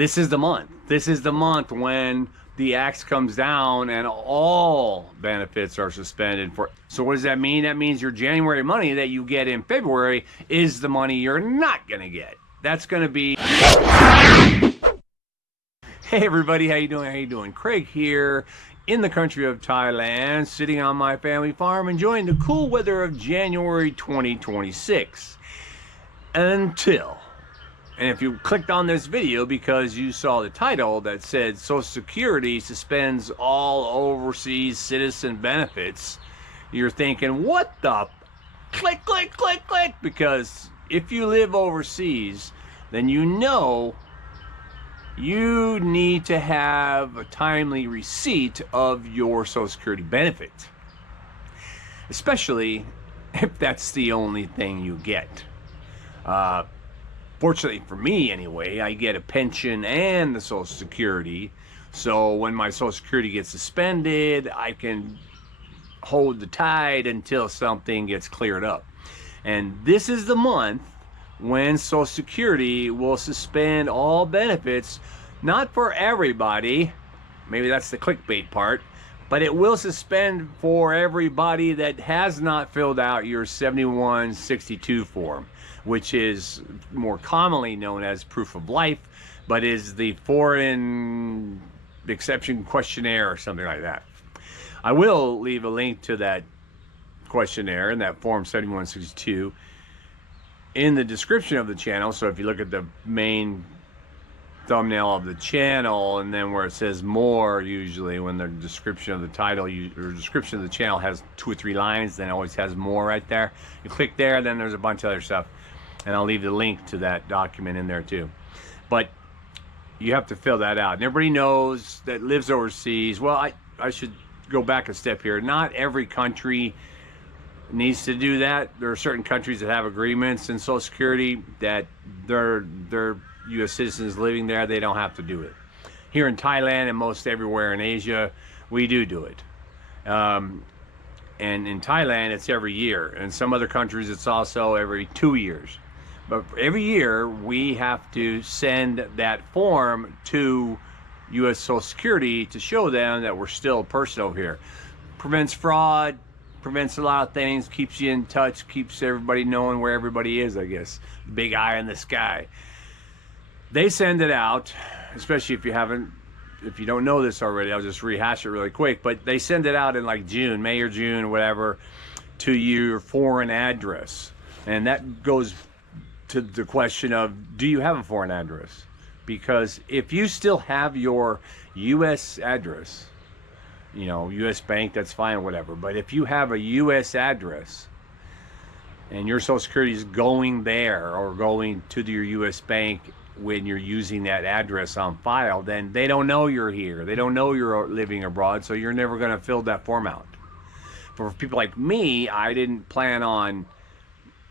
this is the month. This is the month when the axe comes down and all benefits are suspended for. So what does that mean? That means your January money that you get in February is the money you're not gonna get. That's gonna be. Hey everybody, how you doing? How you doing? Craig here in the country of Thailand, sitting on my family farm, enjoying the cool weather of January 2026. Until, and if you clicked on this video because you saw the title that said Social Security suspends all overseas citizen benefits, you're thinking, what the? Click, click, click, click. Because if you live overseas, then you know you need to have a timely receipt of your Social Security benefit, especially if that's the only thing you get. Fortunately for me anyway, I get a pension and the Social Security, so when my Social Security gets suspended, I can hold the tide until something gets cleared up. And this is the month when Social Security will suspend all benefits, not for everybody, maybe that's the clickbait part, but it will suspend for everybody that has not filled out your 7162 form, which is more commonly known as proof of life, but is the foreign exception questionnaire or something like that. I will leave a link to that questionnaire and that form 7162 in the description of the channel. So if you look at the main thumbnail of the channel, and then where it says more, usually when the description of the title or description of the channel has 2 or 3 lines, then it always has more right there. You click there, then there's a bunch of other stuff, and I'll leave the link to that document in there too. But you have to fill that out, and everybody knows that lives overseas. Well, I should go back a step here. Not every country needs to do that. There are certain countries that have agreements in Social Security that they're U.S. citizens living there, they don't have to do it. Here in Thailand and most everywhere in Asia, we do it. And in Thailand, it's every year. In some other countries, it's also every 2 years. But every year, we have to send that form to U.S. Social Security to show them that we're still a person over here. Prevents fraud, prevents a lot of things, keeps you in touch, keeps everybody knowing where everybody is, I guess. Big eye in the sky. They send it out, especially if you don't know this already, I'll just rehash it really quick, but they send it out in like June, May or June or whatever, to your foreign address. And that goes to the question of, do you have a foreign address? Because if you still have your U.S. address, you know, U.S. bank, that's fine, whatever. But if you have a U.S. address and your Social Security is going there or going to your U.S. bank when you're using that address on file, then they don't know you're here. They don't know you're living abroad, so you're never going to fill that form out. For people like me, I didn't plan on,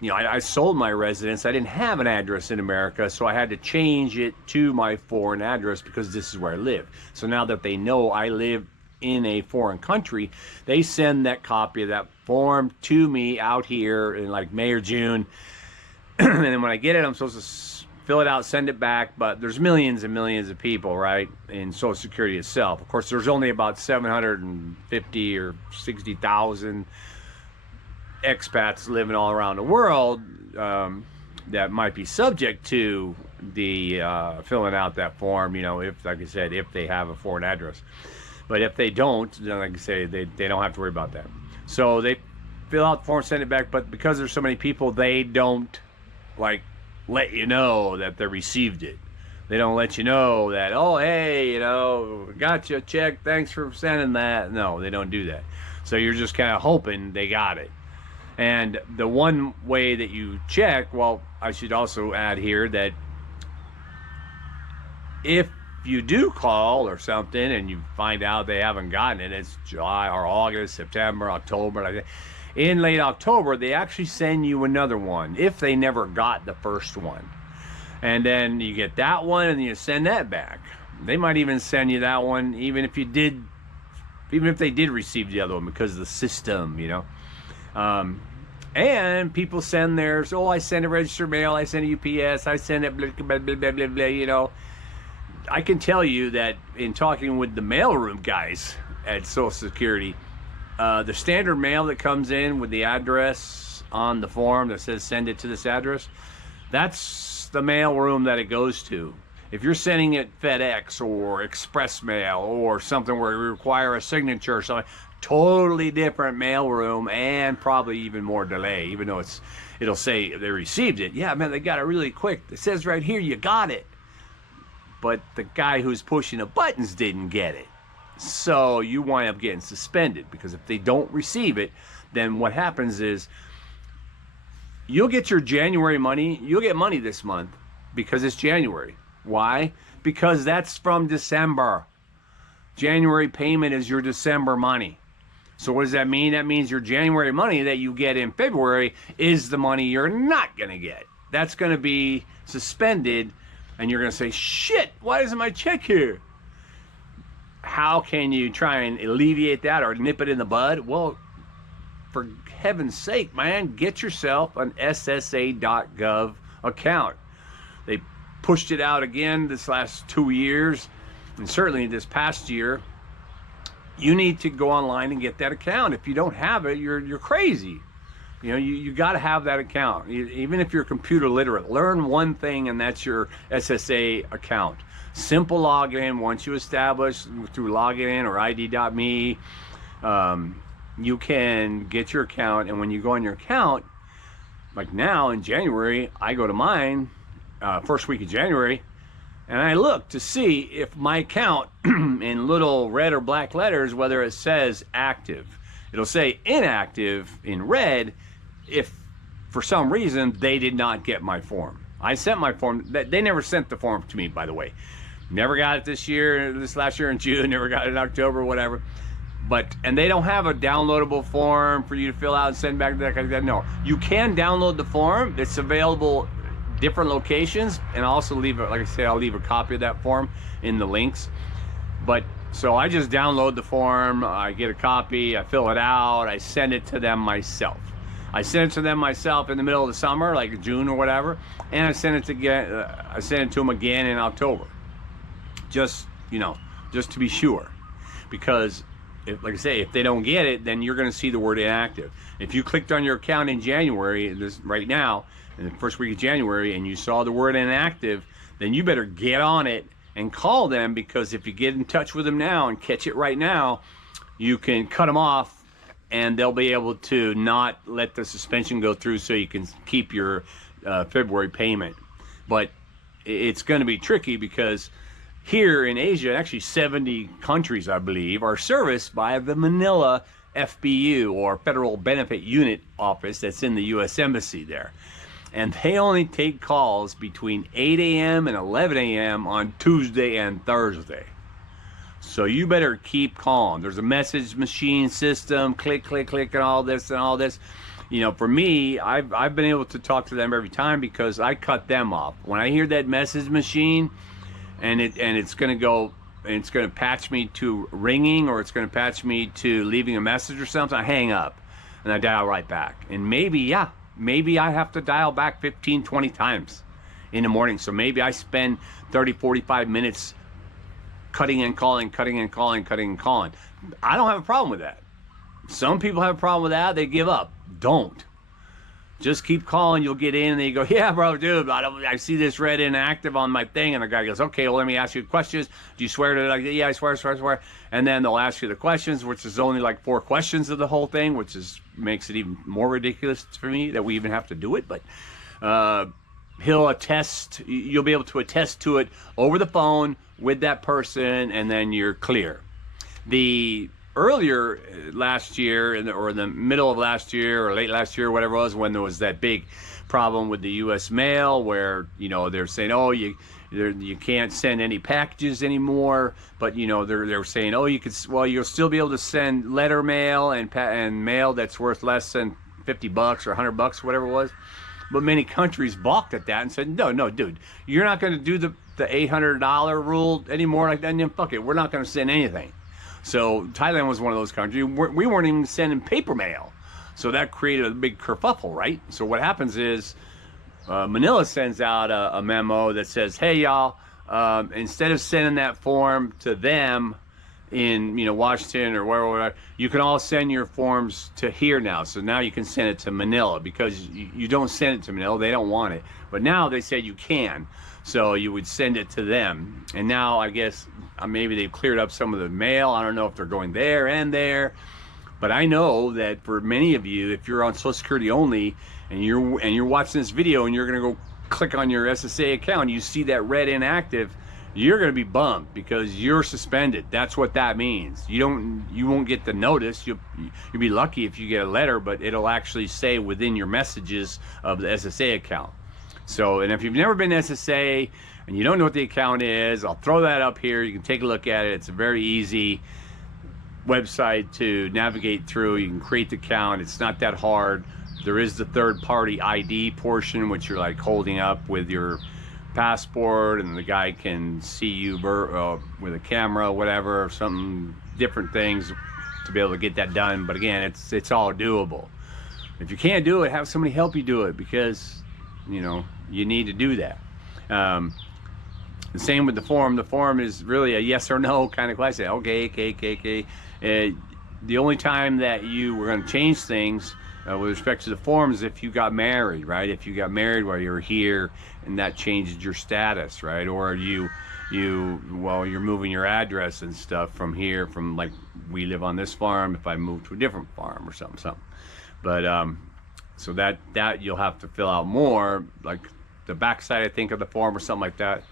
you know, I sold my residence. I didn't have an address in America, so I had to change it to my foreign address because this is where I live. So now that they know I live in a foreign country, they send that copy of that form to me out here in like May or June. And then when I get it, I'm supposed to fill it out, send it back. But there's millions and millions of people, right, in Social Security itself. Of course, there's only about 750 or 60,000 expats living all around the world that might be subject to the filling out that form, you know, if, like I said, if they have a foreign address. But if they don't, then like I say, they don't have to worry about that. So they fill out the form, send it back, but because there's so many people, they don't like let you know that they received it. They don't let you know that, oh, hey, you know, got you a check, thanks for sending that. No, they don't do that. So you're just kind of hoping they got it. And the one way that you check, well, I should also add here that if you do call or something and you find out they haven't gotten it, it's July or August, September, October, like that. In late October, they actually send you another one if they never got the first one. And then you get that one and you send that back. They might even send you that one even if they did receive the other one because of the system, you know. And people send theirs, oh, I send a registered mail, I send a UPS, I send it blah, blah, blah, blah, blah, blah, you know. I can tell you that in talking with the mailroom guys at Social Security, the standard mail that comes in with the address on the form that says send it to this address, that's the mailroom that it goes to. If you're sending it FedEx or Express Mail or something where you require a signature or something, totally different mailroom and probably even more delay, even though it'll say they received it. Yeah, man, they got it really quick. It says right here, you got it. But the guy who's pushing the buttons didn't get it. So you wind up getting suspended, because if they don't receive it, then what happens is you'll get your January money. You'll get money this month because it's January. Why? Because that's from December. January payment is your December money. So what does that mean? That means your January money that you get in February is the money you're not going to get. That's going to be suspended, and you're going to say, shit, why isn't my check here? How can you try and alleviate that or nip it in the bud? Well, for heaven's sake, man, get yourself an SSA.gov account. They pushed it out again this last 2 years, and certainly this past year. You need to go online and get that account. If you don't have it, you're crazy. You know, you got to have that account. Even if you're computer literate, learn one thing, and that's your SSA account. Simple login. Once you establish through login or ID.me, you can get your account. And when you go on your account, like now in January, I go to mine first week of January, and I look to see if my account in little red or black letters, whether it says active. It'll say inactive in red if for some reason they did not get my form. I sent my form. They never sent the form to me, by the way. Never got it this last year in June, never got it in October, whatever. And they don't have a downloadable form for you to fill out and send back to that kind of thing. No, you can download the form. It's available different locations, and I'll also leave like I say, I'll leave a copy of that form in the links. But so I just download the form, I get a copy, I fill it out, I send it to them myself. I send it to them myself in the middle of the summer, like June or whatever, and I send it to them again in October. Just, you know, just to be sure, because like I say, if they don't get it, then you're going to see the word inactive. If you clicked on your account in January, right now, in the first week of January, and you saw the word inactive, then you better get on it and call them, because if you get in touch with them now and catch it right now, you can cut them off, and they'll be able to not let the suspension go through, so you can keep your February payment. But it's going to be tricky, because here in Asia, actually 70 countries, I believe, are serviced by the Manila FBU, or Federal Benefit Unit Office, that's in the U.S. Embassy there. And they only take calls between 8 a.m. and 11 a.m. on Tuesday and Thursday. So you better keep calm. There's a message machine system, click, click, click, and all this and all this. You know, for me, I've been able to talk to them every time, because I cut them off. When I hear that message machine, and it's going to go, and it's going to patch me to ringing, or it's going to patch me to leaving a message or something, I hang up and I dial right back. And maybe I have to dial back 15, 20 times in the morning. So maybe I spend 30, 45 minutes cutting and calling, cutting and calling, cutting and calling. I don't have a problem with that. Some people have a problem with that. They give up. Don't. Just keep calling. You'll get in, and they go, yeah, bro, dude, I see this red inactive on my thing. And the guy goes, okay, well, let me ask you questions. Do you swear to it? Like, yeah, I swear. And then they'll ask you the questions, which is only like 4 questions of the whole thing, which makes it even more ridiculous for me that we even have to do it. But he'll attest. You'll be able to attest to it over the phone with that person, and then you're clear. The earlier last year, or the middle of last year, or late last year, whatever it was, when there was that big problem with the U.S. mail, where, you know, they're saying, oh, you can't send any packages anymore, but, you know, they're saying, oh, you'll still be able to send letter mail and mail that's worth less than $50 or $100, whatever it was. But many countries balked at that and said, no, dude, you're not going to do the $800 rule anymore like that. And then fuck it, we're not going to send anything. So Thailand was one of those countries. We weren't even sending paper mail. So that created a big kerfuffle, right? So what happens is Manila sends out a memo that says, hey, y'all, instead of sending that form to them in, you know, Washington or wherever, you can all send your forms to here now. So now you can send it to Manila, because you don't send it to Manila, they don't want it. But now they said you can, so you would send it to them. And now I guess maybe they've cleared up some of the mail. I don't know if they're going there and there, but I know that for many of you, if you're on Social Security only and you're watching this video and you're gonna go click on your SSA account, you see that red inactive, you're going to be bummed because you're suspended. That's what that means. You won't get the notice. You'll be lucky if you get a letter, but it'll actually say within your messages of the SSA account. So, and if you've never been SSA and you don't know what the account is, I'll throw that up here. You can take a look at it. It's a very easy website to navigate through. You can create the account. It's not that hard. There is the third-party ID portion, which you're like holding up with your passport, and the guy can see you with a camera, whatever, something, different things to be able to get that done. But again, it's all doable. If you can't do it, have somebody help you do it, because you know you need to do that. The same with the form. The form is really a yes or no kind of question. Okay. The only time that you were going to change things with respect to the forms, if you got married, right? If you got married while you were here and that changed your status, right? Or you're moving your address and stuff from here, from like we live on this farm, if I move to a different farm or something. But so that you'll have to fill out more, like the backside, I think, of the form or something like that.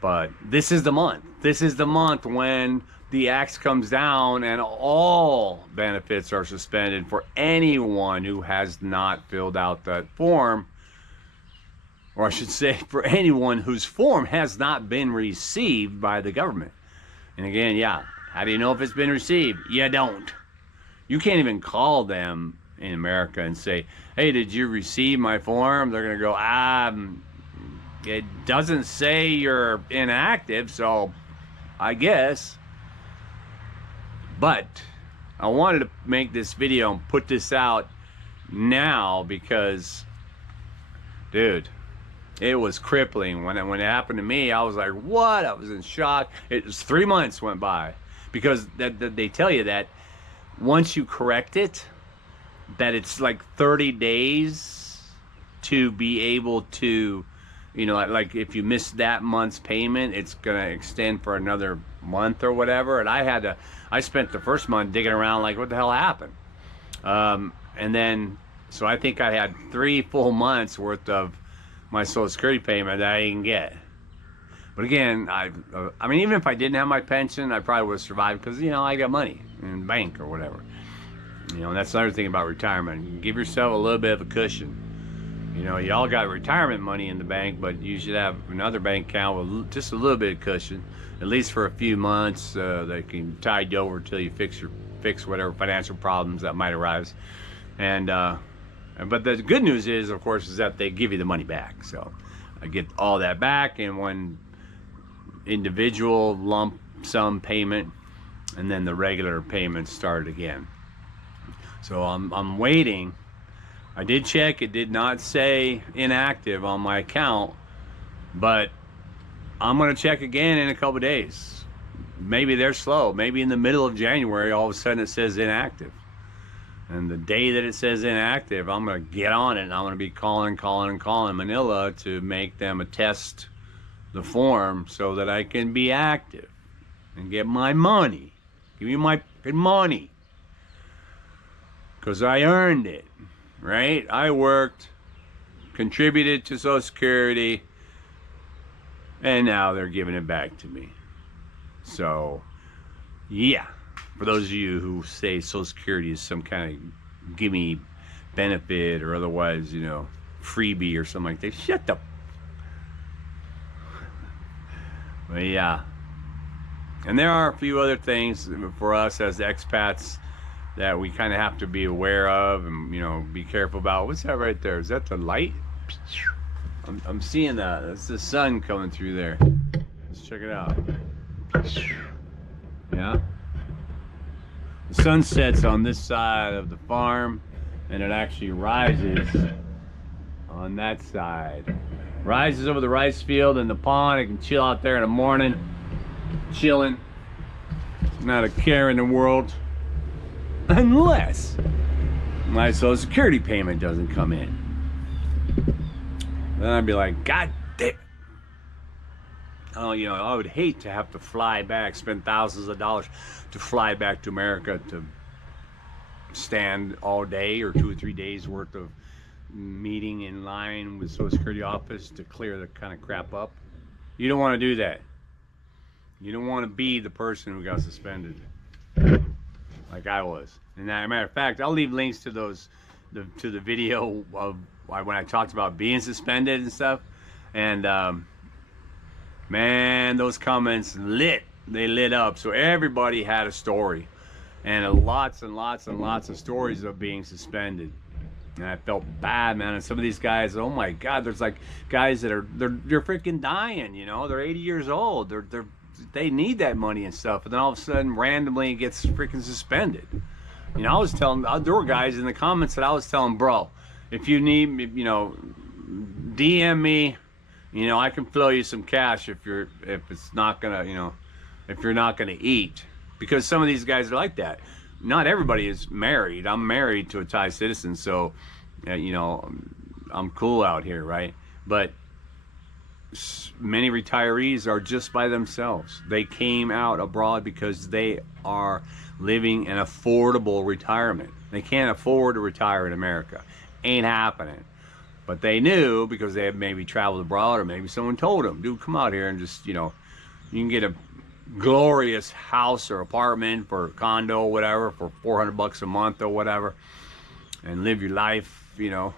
But this is the month. This is the month when the axe comes down and all benefits are suspended for anyone who has not filled out that form, or I should say for anyone whose form has not been received by the government. And again, yeah, how do you know if it's been received? You don't. You can't even call them in America and say, hey, did you receive my form? They're gonna go, it doesn't say you're inactive, so I guess. But I wanted to make this video and put this out now because, dude, it was crippling. When it happened to me, I was like, what? I was in shock. It was 3 months went by, because they tell you that once you correct it, that it's like 30 days to be able to, you know, like if you miss that month's payment, it's gonna extend for another month or whatever. And I spent the first month digging around like, what the hell happened? And then, so I think I had 3 full months worth of my Social Security payment that I didn't get. But again, I mean, even if I didn't have my pension, I probably would have survived, because, you know, I got money in the bank or whatever. You know, and that's another thing about retirement. Give yourself a little bit of a cushion. You know, you all got retirement money in the bank, but you should have another bank account with just a little bit of cushion, at least for a few months, that can tide you over until you fix whatever financial problems that might arise. And but the good news is, of course, is that they give you the money back. So I get all that back in one individual lump sum payment, and then the regular payments start again. So I'm waiting. I did check, it did not say inactive on my account, but I'm gonna check again in a couple days. Maybe they're slow. Maybe in the middle of January, all of a sudden it says inactive. And the day that it says inactive, I'm gonna get on it, and I'm gonna be calling Manila to make them attest the form so that I can be active and get my money. Give me my money, because I earned it. Right? I worked, contributed to Social Security, and now they're giving it back to me. So, yeah, for those of you who say Social Security is some kind of gimme benefit or otherwise, you know, freebie or something like that, shut up. But yeah, and there are a few other things for us as expats that we kind of have to be aware of and, you know, be careful about. What's that right there? Is that the light? I'm seeing that. That's the sun coming through there. Let's check it out. Yeah. The sun sets on this side of the farm, and it actually rises on that side. rises over the rice field and the pond. I can chill out there in the morning, chilling, not a care in the world, unless my Social Security payment doesn't come in. Then I'd be like, God damn. Oh, you know, I would hate to have to fly back, spend thousands of dollars to fly back to America to stand all day or 2 or 3 days worth of meeting in line with Social Security office to clear the kind of crap up. You don't want to do that. You don't want to be the person who got suspended like I was. And as a matter of fact, I'll leave links to those, to the video of when I talked about being suspended and stuff. And man, those comments they lit up. So everybody had a story, and lots and lots and lots of stories of being suspended. And I felt bad, man. And some of these guys, oh my God, there's like guys that they're freaking dying, you know, they're 80 years old. They need that money and stuff, and then all of a sudden randomly it gets freaking suspended. You know, I was telling, there were guys in the comments that I was telling, bro, if you need, you know, DM me, you know, I can flow you some cash if it's not gonna, you know, if you're not gonna eat. Because some of these guys are like that. Not everybody is married. I'm married to a Thai citizen, so you know, I'm cool out here, right? But many retirees are just by themselves. They came out abroad because they are living an affordable retirement. They can't afford to retire in America. Ain't happening. But they knew, because they had maybe traveled abroad, or maybe someone told them, dude, come out here and just, you know, you can get a glorious house or apartment or condo or whatever for $400 a month or whatever, and live your life, you know.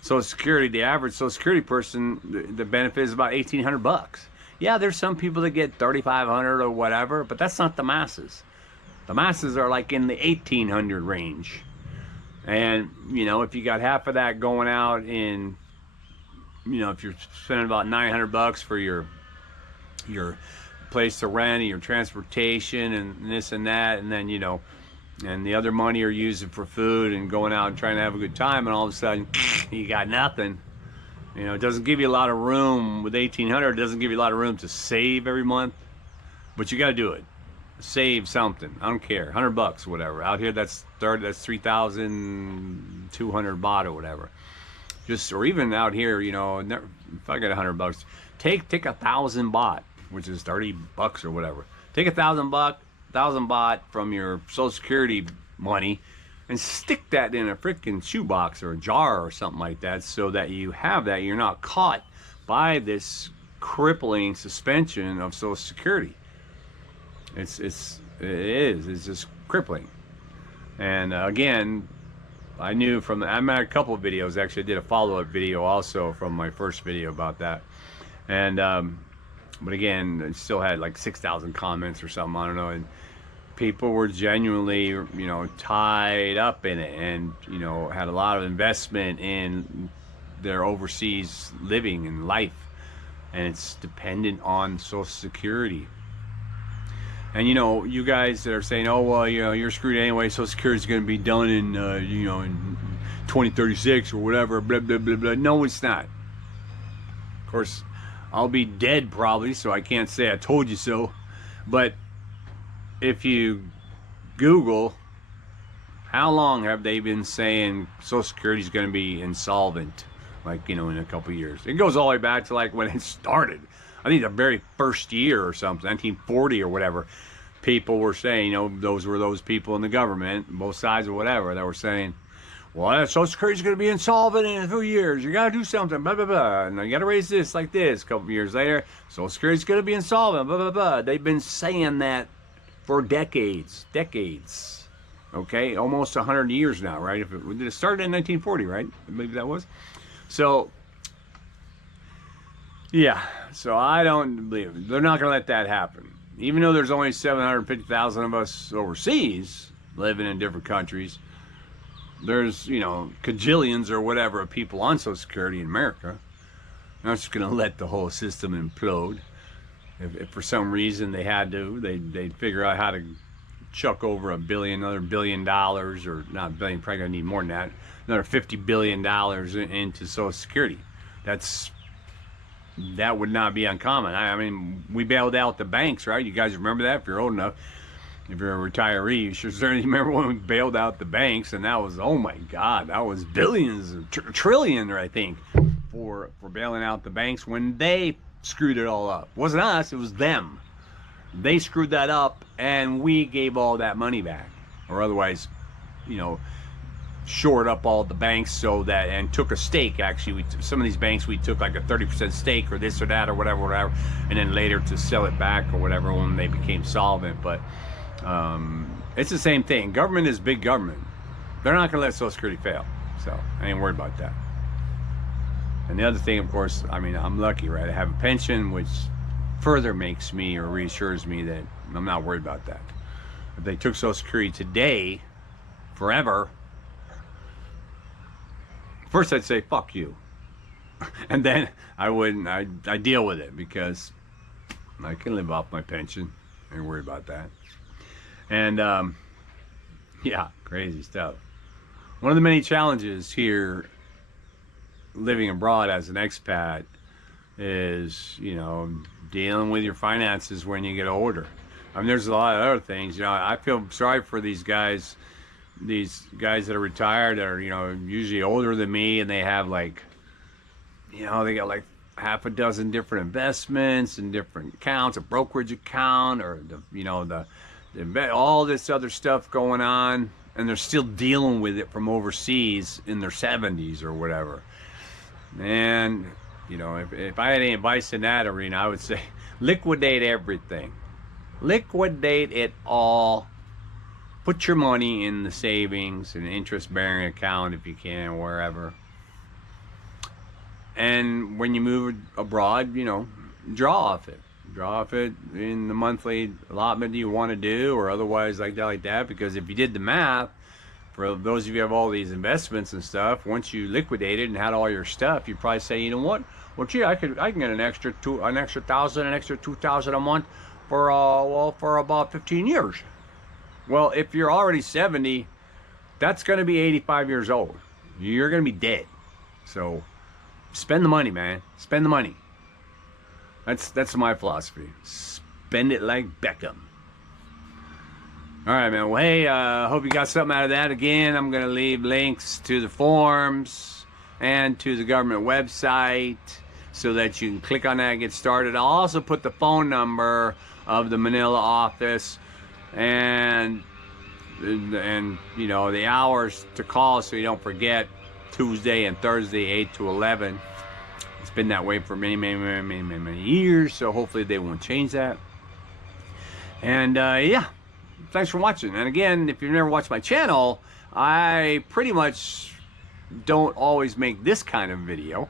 Social Security, the average Social Security person, the benefit is about $1,800. Yeah, there's some people that get $3,500 or whatever, but that's not the masses. The masses are like in the $1,800 range. And, you know, if you got half of that going out in, you know, if you're spending about $900 for your place to rent and your transportation and this and that, and then, you know, and the other money you're using for food and going out and trying to have a good time, and all of a sudden you got nothing. You know, it doesn't give you a lot of room with $1,800. It doesn't give you a lot of room to save every month, but you got to do it. Save something. I don't care, $100, whatever. Out here, that's 3,200 baht or whatever. Just, or even out here, you know, if I get $100, take 1,000 baht, which is $30 or whatever. Take 1,000 baht from your Social Security money and stick that in a freaking shoebox or a jar or something like that, so that you have that. You're not caught by this crippling suspension of Social Security. It is just crippling. And again, I knew from I made a couple of videos. Actually, I did a follow-up video also from my first video about that. And but again, it still had like 6,000 comments or something, I don't know, and people were genuinely, you know, tied up in it, and, you know, had a lot of investment in their overseas living and life, and it's dependent on Social Security. And, you know, you guys that are saying, oh, well, you know, you're screwed anyway, Social Security is going to be done in, you know, in 2036 or whatever, blah, blah, blah, blah. No, it's not. Of course, I'll be dead probably, so I can't say I told you so. But if you Google, how long have they been saying Social Security is going to be insolvent? Like, you know, in a couple of years. It goes all the way back to like when it started. I think the very first year or something, 1940 or whatever, people were saying, you know, those were those people in the government, both sides or whatever, that were saying, well, Social Security is going to be insolvent in a few years. You got to do something, blah, blah, blah. And you got to raise this like this. A couple of years later, Social Security is going to be insolvent, blah, blah, blah. They've been saying that for decades. Okay, almost 100 years now, right? It started in 1940, right? I believe that was. So, yeah, so I don't believe it. They're not going to let that happen. Even though there's only 750,000 of us overseas living in different countries, there's, you know, cajillions or whatever of people on Social Security in America. I'm just going to let the whole system implode. If for some reason they had to, they'd figure out how to chuck over another $1 billion, or not a billion, probably going to need more than that, another $50 billion into Social Security. That's that would not be uncommon. I mean, we bailed out the banks, right? You guys remember that if you're old enough. If you're a retiree, you should certainly remember when we bailed out the banks, and that was, oh my God, that was billions, trillion, I think, for bailing out the banks when they screwed it all up. It wasn't us, it was them. They screwed that up, and we gave all that money back, or otherwise, you know, shored up all the banks so that, and took a stake. Actually, some of these banks we took like a 30% stake or this or that or whatever, and then later to sell it back or whatever when they became solvent. But it's the same thing. Government is big government. They're not gonna let Social Security fail, so I ain't worried about that. And the other thing, of course, I mean, I'm lucky, right? I have a pension, which further makes me or reassures me that I'm not worried about that. If they took Social Security today, forever, first I'd say fuck you, and then I deal with it because I can live off my pension. I ain't worried about that. And yeah, crazy stuff. One of the many challenges here living abroad as an expat is, you know, dealing with your finances when you get older. I mean, there's a lot of other things. You know, I feel sorry for these guys that are retired, that are, you know, usually older than me, and they have like, you know, they got like half a dozen different investments and different accounts, a brokerage account, or the, you know, the all this other stuff going on, and they're still dealing with it from overseas in their 70s or whatever. And, you know, if I had any advice in that arena, I would say liquidate everything. Liquidate it all. Put your money in the savings and interest-bearing account if you can, wherever. And when you move abroad, you know, draw off it. Draw off it in the monthly allotment you want to do, or otherwise like that. Because if you did the math, for those of you who have all these investments and stuff, once you liquidated and had all your stuff, you probably say, you know what? Well, gee, I can get an extra $1,000, an extra $2,000 a month for well, for about 15 years. Well, if you're already 70, that's going to be 85 years old. You're going to be dead. So spend the money, man. Spend the money. That's my philosophy. Spend it like Beckham. All right, man. Well, hey, hope you got something out of that. Again, I'm going to leave links to the forums and to the government website so that you can click on that and get started. I'll also put the phone number of the Manila office and you know, the hours to call so you don't forget. Tuesday and Thursday, 8 to 11. It's been that way for many years, so hopefully they won't change that. And yeah, thanks for watching. And again, if you've never watched my channel, I pretty much don't always make this kind of video.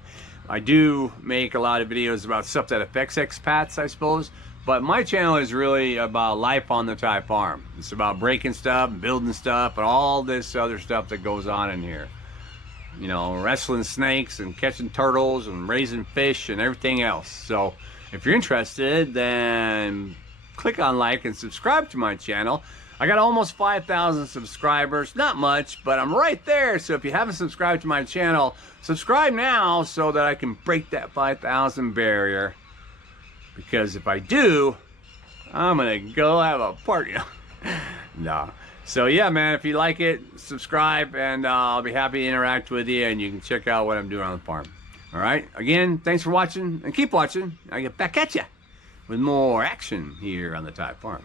I do make a lot of videos about stuff that affects expats, I suppose, but my channel is really about life on the Thai farm. It's about breaking stuff and building stuff and all this other stuff that goes on in here. You know, wrestling snakes and catching turtles and raising fish and everything else. So if you're interested, then click on like and subscribe to my channel. I got almost 5,000 subscribers. Not much, but I'm right there. So if you haven't subscribed to my channel, subscribe now so that I can break that 5,000 barrier. Because if I do, I'm gonna go have a party. No. So yeah, man, if you like it, subscribe, and I'll be happy to interact with you, and you can check out what I'm doing on the farm. All right, again, thanks for watching, and keep watching. I'll get back at you with more action here on the Thai farm.